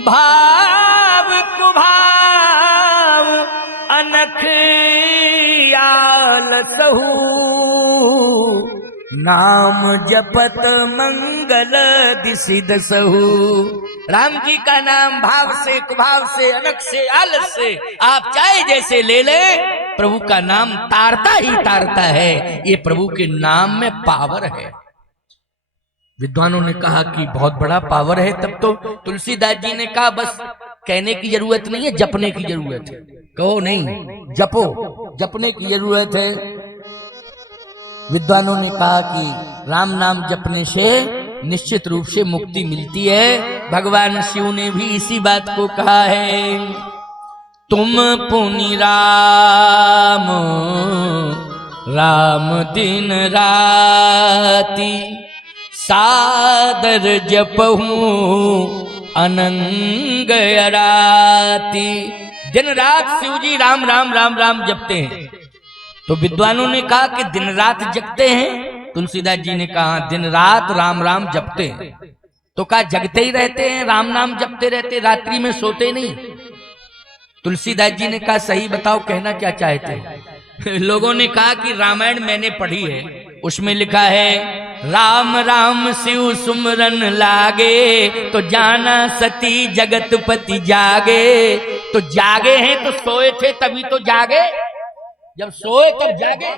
भाव कुभाव अनख आलसहु, नाम जपत मंगल दिसि दसहु। राम जी का नाम भाव से, कुभाव से, अनख से, आलस से आप चाहे जैसे ले लें, प्रभु का नाम तारता ही तारता है। ये प्रभु के नाम में पावर है। विद्वानों ने कहा कि बहुत बड़ा पावर है। तब तो तुलसीदास जी ने कहा बस कहने की जरूरत नहीं है, जपने की जरूरत है। कहो नहीं, जपो, जपने की जरूरत है। विद्वानों ने कहा कि राम नाम जपने से निश्चित रूप से मुक्ति मिलती है। भगवान शिव ने भी इसी बात को कहा है, तुम पुनि राम राम दिन राती, सादर जपहूं अनंग अराती। दिन रात शिव जी राम राम राम राम जपते हैं। तो विद्वानों ने कहा कि दिन रात जगते हैं। तुलसीदास जी ने कहा दिन रात राम राम जपते हैं। तो कहा जगते ही रहते हैं, राम नाम जपते रहते, रात्रि में सोते नहीं। तुलसीदास जी ने कहा सही बताओ, कहना क्या चाहते हैं? लोगों ने कहा कि रामायण मैंने पढ़ी है, उसमें लिखा है राम राम शिव सुमरन लागे, तो जाना सती जगतपति जागे। तो जागे हैं तो सोए थे तभी तो जागे, जब सोए तब जागे।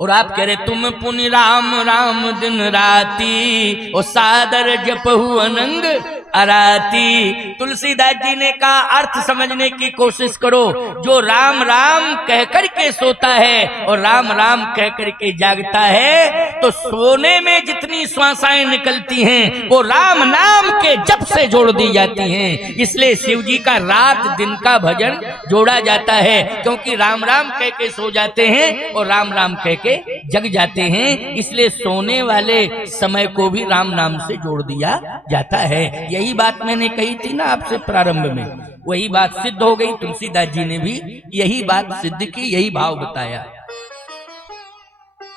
और आप कह रहे तुम पुनि राम राम दिन राती, ओ सादर जपहु अनंग अराती। तुलसीदास जी ने कहा अर्थ समझने की कोशिश करो। जो राम राम कह कर के सोता है और राम राम कह कर के जागता है, तो सोने में जितनी श्वासाएं निकलती हैं वो राम नाम के जप से जोड़ दी जाती हैं। इसलिए शिव जी का रात दिन का भजन जोड़ा जाता है, क्योंकि राम राम कह के सो जाते हैं और राम राम कह के जग जाते हैं। इसलिए सोने वाले समय को भी राम नाम से जोड़ दिया जाता है। यही बात मैंने कही थी ना आपसे प्रारंभ में, वही बात सिद्ध हो गई। तुलसीदास जी ने भी यही बात सिद्ध की, यही भाव बताया।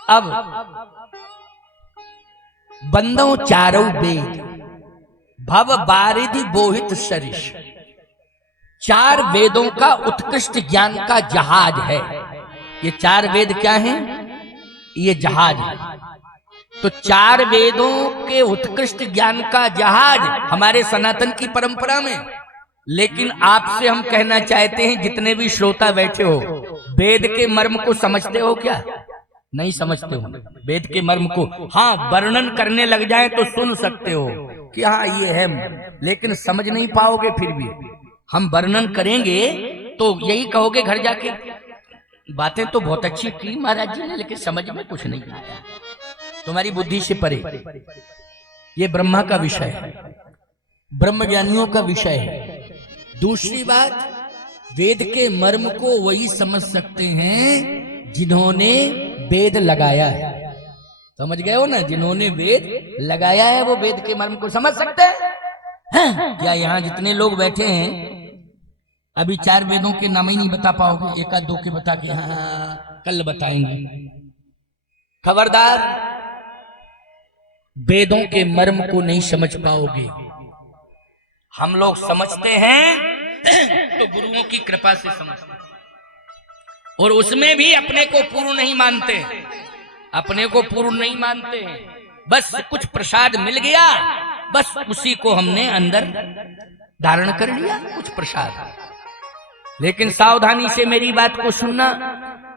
अब बंदों चारों वेद भव बारिधि बोहित सरिष, चार वेदों का उत्कृष्ट ज्ञान का जहाज है। ये चार वेद क्या हैं? ये जहाज है। तो चार वेदों के उत्कृष्ट ज्ञान का जहाज हमारे सनातन की परंपरा में। लेकिन आपसे हम कहना चाहते हैं, जितने भी श्रोता बैठे हो, वेद के मर्म को समझते हो क्या? नहीं समझते हो वेद के मर्म को। हाँ, वर्णन करने लग जाए तो सुन सकते हो कि हाँ ये है, लेकिन समझ नहीं पाओगे। फिर भी हम वर्णन करेंगे तो यही कहोगे घर जाके, बातें तो बहुत अच्छी की महाराज जी ने, लेकिन समझ में कुछ नहीं आया, तुम्हारी बुद्धि से परे। ये ब्रह्मा का विषय है, ब्रह्म ज्ञानियों का विषय है। दूसरी बात, वेद के मर्म को वही समझ सकते हैं जिन्होंने वेद लगाया है। समझ गए हो ना? जिन्होंने वेद लगाया है वो वेद के मर्म को समझ सकते हैं। क्या यहाँ जितने लोग बैठे हैं अभी चार वेदों के नाम ही नहीं बता पाओगे? एक आध दो के बता के हाँ कल बताएंगे। खबरदार, वेदों के मर्म को नहीं समझ पाओगे। हम लोग समझते हैं तो गुरुओं की कृपा से समझते हैं, और उसमें भी अपने को पूर्ण नहीं मानते, अपने को पूर्ण नहीं मानते हैं। बस कुछ प्रसाद मिल गया, बस उसी को हमने अंदर धारण कर लिया, कुछ प्रसाद। लेकिन सावधानी से मेरी बात को सुनना,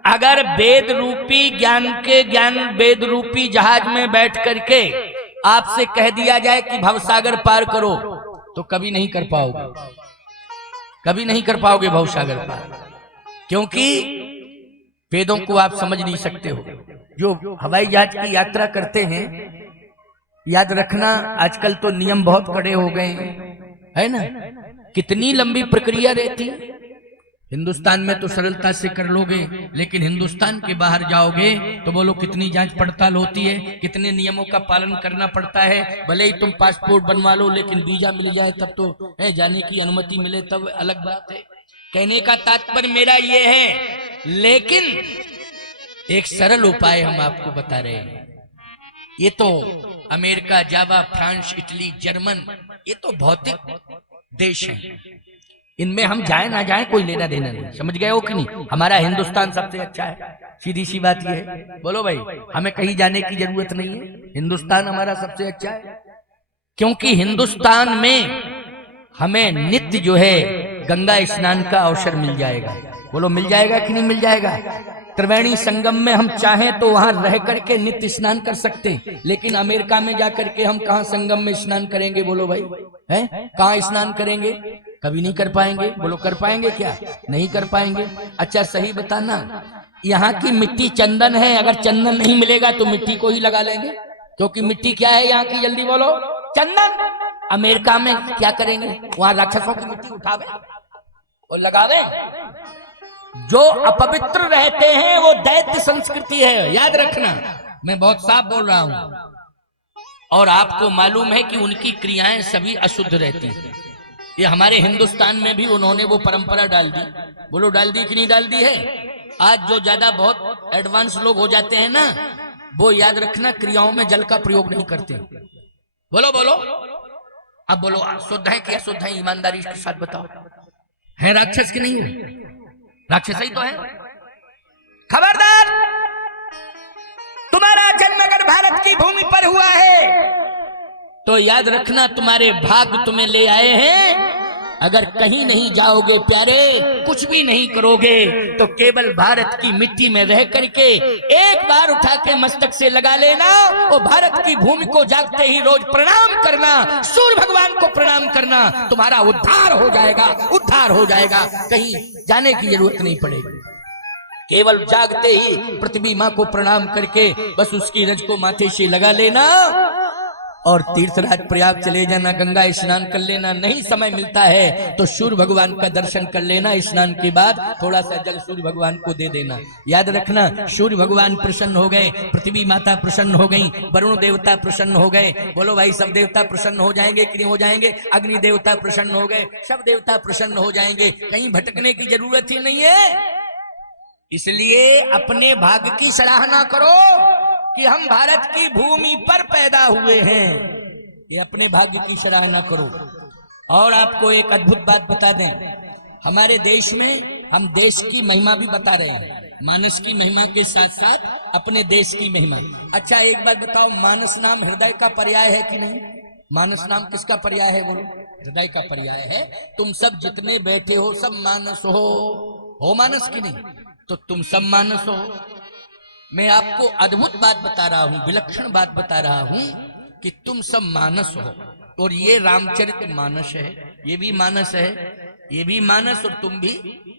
अगर वेद रूपी वेद रूपी जहाज में बैठ करके आपसे कह दिया जाए कि भवसागर पार करो, तो कभी नहीं कर पाओगे, कभी नहीं कर पाओगे भवसागर पार, क्योंकि वेदों को आप समझ नहीं सकते हो। जो हवाई जहाज की यात्रा करते हैं, याद रखना आजकल तो नियम बहुत कड़े हो गए है ना, कितनी लंबी प्रक्रिया रहती है। हिंदुस्तान में तो सरलता से कर लोगे, लेकिन हिंदुस्तान के बाहर जाओगे तो बोलो कितनी जांच पड़ताल होती है, कितने नियमों का पालन करना पड़ता है। भले ही तुम पासपोर्ट बनवा लो, लेकिन वीजा मिल जाए तब तो है, जाने की अनुमति मिले तब अलग बात है। कहने का तात्पर्य मेरा ये है, लेकिन एक सरल उपाय हम आपको बता रहे हैं। ये तो अमेरिका, जावा, फ्रांस, इटली, जर्मन, ये तो भौतिक देश हैं, इनमें हम जाए ना जाए कोई लेना देना नहीं। समझ गए हो कि नहीं? हमारा हिंदुस्तान सबसे अच्छा है, सीधी सी बात ये है। बोलो भाई, हमें कहीं जाने की जरूरत नहीं है, हिंदुस्तान हमारा सबसे अच्छा है। क्योंकि हिंदुस्तान में हमें नित्य जो है गंगा स्नान का अवसर मिल जाएगा। बोलो मिल जाएगा कि नहीं मिल जाएगा? त्रिवेणी संगम में हम चाहें तो वहां रह करके नित्य स्नान कर सकते हैं, लेकिन अमेरिका में जाकर के हम कहां संगम में स्नान करेंगे? बोलो भाई, है कहां स्नान करेंगे? कभी नहीं कर पाएंगे। बोलो कर पाएंगे क्या? नहीं कर पाएंगे। अच्छा सही बताना, यहाँ की मिट्टी चंदन है, अगर चंदन नहीं मिलेगा तो मिट्टी को ही लगा लेंगे, क्योंकि मिट्टी क्या है यहाँ की? जल्दी बोलो, चंदन। अमेरिका में क्या करेंगे? वहां राक्षसों की मिट्टी उठावे और लगावे। जो अपवित्र रहते हैं वो दैत्य संस्कृति है, याद रखना, मैं बहुत साफ बोल रहा हूं। और आपको मालूम है कि उनकी क्रियाएं सभी अशुद्ध रहती हैं। ये हमारे हिंदुस्तान में भी उन्होंने वो परंपरा डाल दी। बोलो डाल दी कि नहीं डाल दी है? आज जो ज्यादा बहुत एडवांस लोग हो जाते हैं ना, वो याद रखना क्रियाओं में जल का प्रयोग नहीं करते। बोलो बोलो, अब बोलो शुद्ध है कि अशुद्ध है? ईमानदारी के साथ बताओ, है राक्षस की नहीं है? राक्षस ही तो है। खबरदार, तुम्हारा जन्म अगर भारत की भूमि पर हुआ है तो याद रखना तुम्हारे भाग तुम्हें ले आए हैं। अगर कहीं नहीं जाओगे प्यारे, कुछ भी नहीं करोगे, तो केवल भारत की मिट्टी में रह करके एक बार उठा के मस्तक से लगा लेना और भारत की भूमि को जागते ही रोज प्रणाम करना, सूर्य भगवान को प्रणाम करना, तुम्हारा उद्धार हो जाएगा, उद्धार हो जाएगा। कहीं जाने की जरूरत नहीं पड़ेगी। केवल जागते ही पृथ्वी माँ को प्रणाम करके बस उसकी रज को माथे से लगा लेना और तीर्थराज प्रयाग चले जाना, गंगा स्नान कर लेना। नहीं समय मिलता है तो सूर्य भगवान का दर्शन कर लेना। स्नान के बाद थोड़ा सा जल सूर्य भगवान को दे देना। याद रखना, सूर्य भगवान प्रसन्न हो गए, पृथ्वी माता प्रसन्न हो गई, वरुण देवता प्रसन्न हो गए। बोलो भाई, सब देवता प्रसन्न हो जाएंगे कि नहीं हो जाएंगे? अग्नि देवता प्रसन्न हो गए, सब देवता प्रसन्न हो जाएंगे। कहीं भटकने की जरूरत ही नहीं है। इसलिए अपने भाग्य की सराहना करो कि हम भारत की भूमि पर पैदा हुए हैं। ये अपने भाग्य की सराहना करो। और आपको एक अद्भुत बात बता दें, हमारे देश में हम देश की महिमा भी बता रहे हैं, मानस की महिमा के साथ साथ अपने देश की महिमा। अच्छा एक बात बताओ, मानस नाम हृदय का पर्याय है कि नहीं? मानस नाम किसका पर्याय है? बोलो, हृदय का पर्याय है। तुम सब जितने बैठे हो सब मानस हो मानस की नहीं? तो तुम सब मानस हो। मैं आपको अद्भुत बात बता रहा हूं, विलक्षण बात बता रहा हूं कि तुम सब मानस हो। और ये रामचरित मानस है, ये भी मानस है, ये भी मानस और तुम भी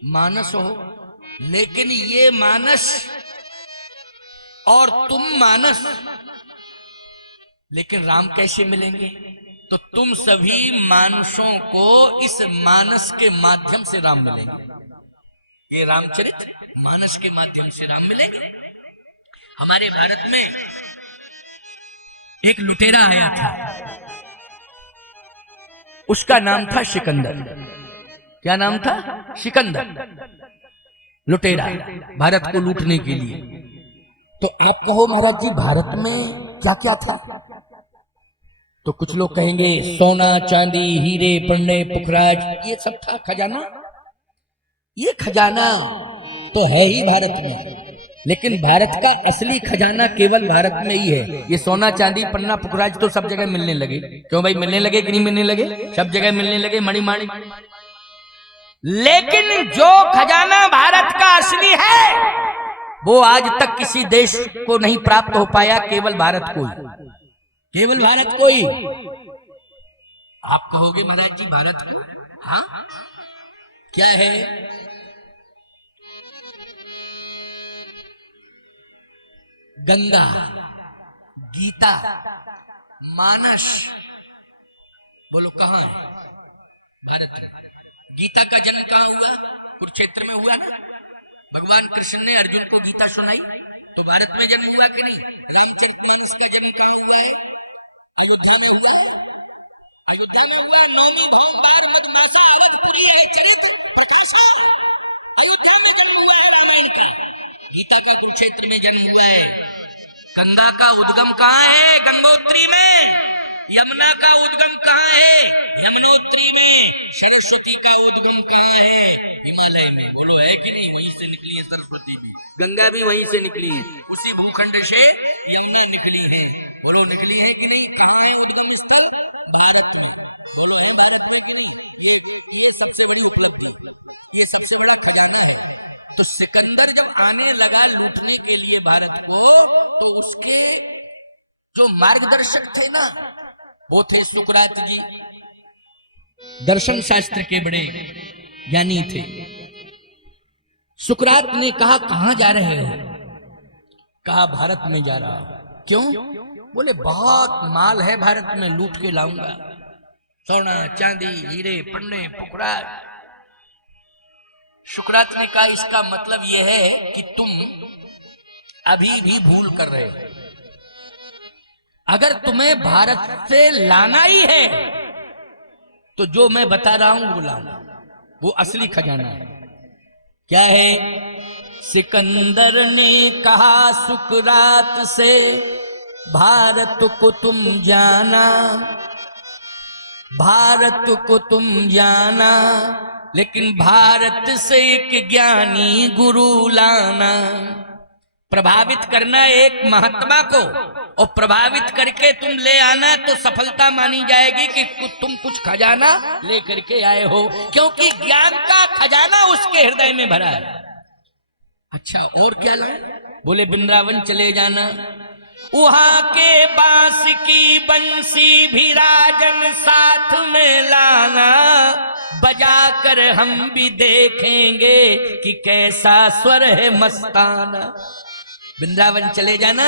मानस हो। लेकिन ये मानस और तुम मानस, लेकिन राम कैसे मिलेंगे? तो तुम सभी मानसों को इस मानस के माध्यम से राम मिलेंगे। ये रामचरित मानस के माध्यम से राम मिलेंगे। हमारे भारत में एक लुटेरा आया था, उसका नाम था सिकंदर। क्या नाम था? सिकंदर। लुटेरा, भारत को लूटने के लिए। तो आप कहो महाराज जी भारत में क्या क्या था? तो कुछ लोग कहेंगे सोना चांदी हीरे पन्ने पुखराज, ये सब था खजाना। ये खजाना तो है ही भारत में, लेकिन भारत का असली खजाना केवल भारत में ही है। ये सोना चांदी पन्ना पुखराज तो सब जगह मिलने लगे। क्यों भाई, मिलने लगे कि नहीं मिलने लगे? सब जगह मिलने लगे, मणिमाणी। लेकिन जो खजाना भारत का असली है वो आज तक किसी देश को नहीं प्राप्त हो पाया, केवल भारत को ही, केवल भारत को ही। आप कहोगे महाराज जी भारत को, हाँ क्या है? गंगा, गीता, मानस। बोलो कहां? भारत में। गीता का जन्म कहां हुआ? कुरुक्षेत्र में हुआ ना। भगवान कृष्ण ने अर्जुन को गीता सुनाई, तो भारत में जन्म हुआ कि नहीं? रामचरितमानस का जन्म कहां हुआ है? अयोध्या में हुआ है। अयोध्या में हुआ। नौमी भौम बार मदमासा अवधपुरी है चरित प्रकाशा। अयोध्या में जन्म हुआ है रामायण का। गीता का कुरुक्षेत्र में जन्म हुआ है। गंगा का उद्गम कहाँ है? गंगोत्री में। यमुना का उद्गम कहाँ है? यमुनोत्री में। सरस्वती का उद्गम कहाँ है? हिमालय में। बोलो है कि नहीं? वहीं से निकली है सरस्वती भी, गंगा भी वहीं से निकली है। उसी भूखंड से यमुना निकली है। बोलो निकली है कि नहीं? कहाँ है उद्गम स्थल? भारत में। बोलो है भारत में कि नहीं? ये सबसे बड़ी उपलब्धि, ये सबसे बड़ा खजाना है। तो सिकंदर जब आने लगा लूटने के लिए भारत को, तो उसके जो मार्गदर्शक थे ना, वो थे सुकरात जी, दर्शन शास्त्र के बड़े ज्ञानी थे। सुकरात ने कहा कहां जा रहे हो? कहा भारत में जा रहा हूं। क्यों? बोले बहुत माल है भारत में, लूट के लाऊंगा, सोना चांदी हीरे पन्ने पुकराज। सुकरात ने कहा इसका मतलब यह है कि तुम अभी भी भूल कर रहे हो। अगर तुम्हें भारत से लाना ही है तो जो मैं बता रहा हूं वो लाना, वो असली खजाना है। क्या है? सिकंदर ने कहा सुकरात से, भारत को तुम जाना, भारत को तुम जाना, लेकिन भारत से एक ज्ञानी गुरु लाना। प्रभावित करना एक महात्मा को और प्रभावित करके तुम ले आना तो सफलता मानी जाएगी कि तुम कुछ खजाना लेकर के आए हो, क्योंकि ज्ञान का खजाना उसके हृदय में भरा है। अच्छा और क्या लाए? बोले वृंदावन चले जाना, वहां के बांस की बंसी भी राजन साथ में लाना, बजाकर हम भी देखेंगे कि कैसा स्वर है मस्ताना। वृंदावन चले जाना,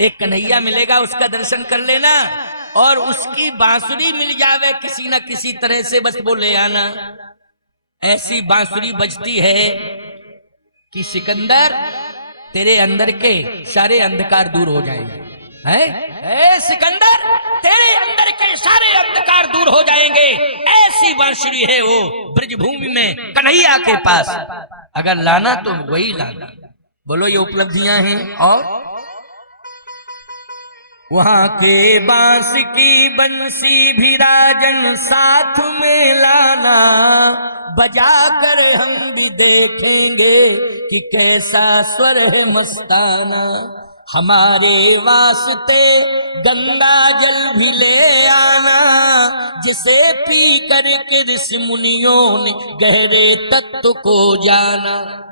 एक कन्हैया मिलेगा, उसका दर्शन कर लेना, और उसकी बांसुरी मिल जावे किसी न किसी तरह से, बस वो ले आना। ऐसी बांसुरी बजती है कि सिकंदर तेरे अंदर के सारे अंधकार दूर हो जाएंगे। है सिकंदर, तेरे अंदर के सारे अंधकार दूर हो जाएंगे। ऐसी बांसुरी है वो ब्रजभूमि में कन्हैया के पास। अगर लाना तो वही लाना। बोलो ये उपलब्धियां हैं। और वहां के बांस की बंसी भी राजन साथ में लाना, बजाकर हम भी देखेंगे कि कैसा स्वर है मस्ताना। हमारे वास्ते गंगा जल भी ले आना, जिसे पी करके ऋषि मुनियों ने गहरे तत्व को जाना,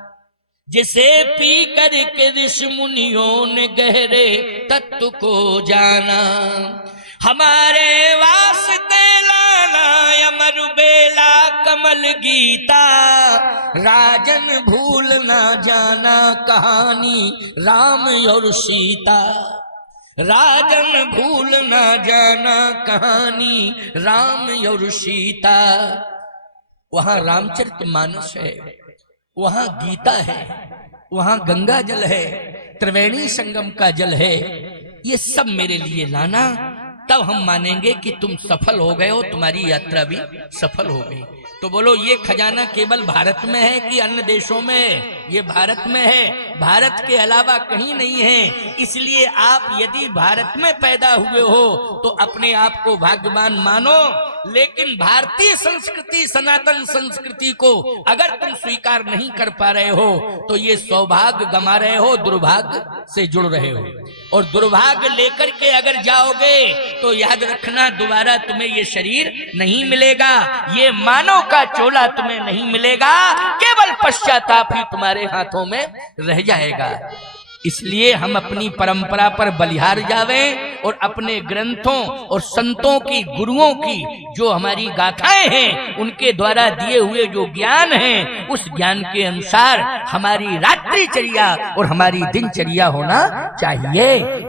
जिसे पी करके ऋषि मुनियों ने गहरे तत्व को जाना। हमारे वास्ते लाना अमर बेला कमल गीता, राजन भूल ना जाना कहानी राम और सीता, राजन भूल ना जाना कहानी राम और सीता। वहां रामचरितमानस है, वहां गीता है, वहां गंगा जल है, त्रिवेणी संगम का जल है। ये सब मेरे लिए लाना, तब हम मानेंगे कि तुम सफल हो गए हो, तुम्हारी यात्रा भी सफल हो गई। तो बोलो ये खजाना केवल भारत में है कि अन्य देशों में है? ये भारत में है, भारत के अलावा कहीं नहीं है। इसलिए आप यदि भारत में पैदा हुए हो तो अपने आप को भाग्यवान मानो, लेकिन भारतीय संस्कृति सनातन संस्कृति को अगर तुम स्वीकार नहीं कर पा रहे हो तो ये सौभाग्य गंवा रहे हो, दुर्भाग्य से जुड़ रहे हो। और दुर्भाग्य लेकर के अगर जाओगे तो याद रखना दोबारा तुम्हें ये शरीर नहीं मिलेगा, ये मानव का चोला तुम्हें नहीं मिलेगा, केवल पश्चाताप ही तुम्हारे हाथों में रह जाएगा। इसलिए हम अपनी परंपरा पर बलिहार जावें और अपने ग्रंथों और संतों की, गुरुओं की जो हमारी गाथाएं हैं, उनके द्वारा दिए हुए जो ज्ञान है, उस ज्ञान के अनुसार हमारी रात्रिचर्या और हमारी दिनचर्या होना चाहिए।